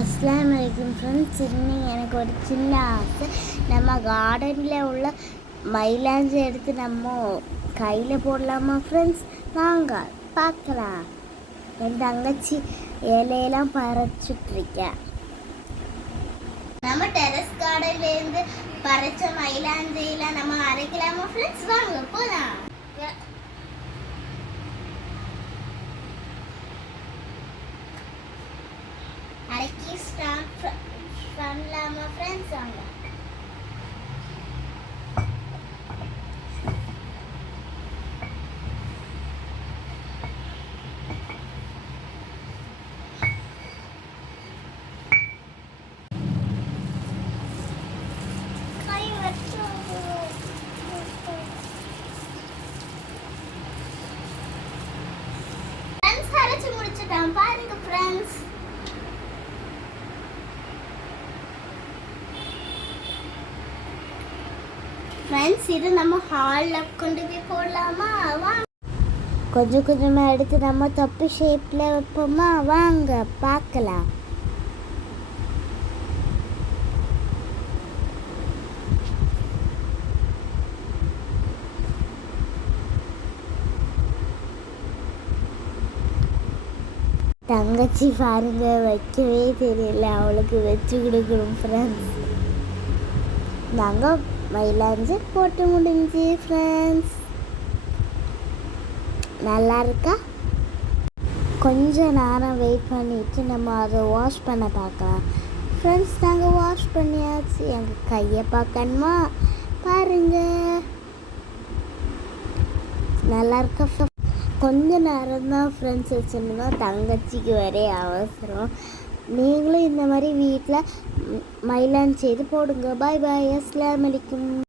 அஸ்ஸலாமு அலைக்கும் ஃப்ரெண்ட்ஸ். இன்னைக்கு எனக்கு ஒரு சின்ன ஆசை. நம்ம கார்டனில் உள்ள மயிலாஞ்சி எடுத்து நம்ம கையில் போடலாமா ஃப்ரெண்ட்ஸ்? வாங்க பார்க்கலாம். என் தங்கச்சி இலையெல்லாம் பறிச்சுட்ருக்கேன். நம்ம டெரஸ் கார்டன்லேருந்து பறிச்ச மயிலாஞ்சியெல்லாம் நம்ம அரைக்கலாமா ஃப்ரெண்ட்ஸ்? வாங்க போகலாம். அரைக்கி ஸ்டார்ட் பண்ணலாமா ஃப்ரெண்ட்ஸ்? வாங்க. ஃப்ரெண்ட்ஸ் அரைச்சு முடிச்சிட்டோம் பாருங்க ஃப்ரெண்ட்ஸ். ஃப்ரெண்ட்ஸ் இது நம்ம ஹாலில் கொண்டு போய் போடலாமா? வாங்க. கொஞ்சம் கொஞ்சமாக எடுத்து நம்ம தொப்பி ஷேப்பில் வைப்போமா? வாங்க பார்க்கலாம். தங்கச்சி பாருங்க வைக்கவே தெரியல, அவளுக்கு வச்சு கொடுக்கணும் ஃப்ரெண்ட்ஸ். நாங்கள் மயிலாஞ்சி போட்டு முடிஞ்சு ஃப்ரெண்ட்ஸ். நல்லா இருக்கா? கொஞ்ச நேரம் வெயிட் பண்ணிவிட்டு நம்ம அதை வாஷ் பண்ண பார்க்கலாம் ஃப்ரெண்ட்ஸ். நாங்கள் வாஷ் பண்ணியாச்சு. எங்கள் கையை பார்க்கணுமா? பாருங்க நல்லா இருக்கா? கொஞ்ச நேரம் தான் ஃப்ரெண்ட்ஸ் வச்சுருந்தோம்னா தங்கச்சிக்கு வரே அவசரம். நீங்களும் இந்த மாதிரி வீட்டில் மயிலாஞ்சி செய்து போடுங்க. பாய் பாய். அஸ்ஸலாமு அலைக்கும்.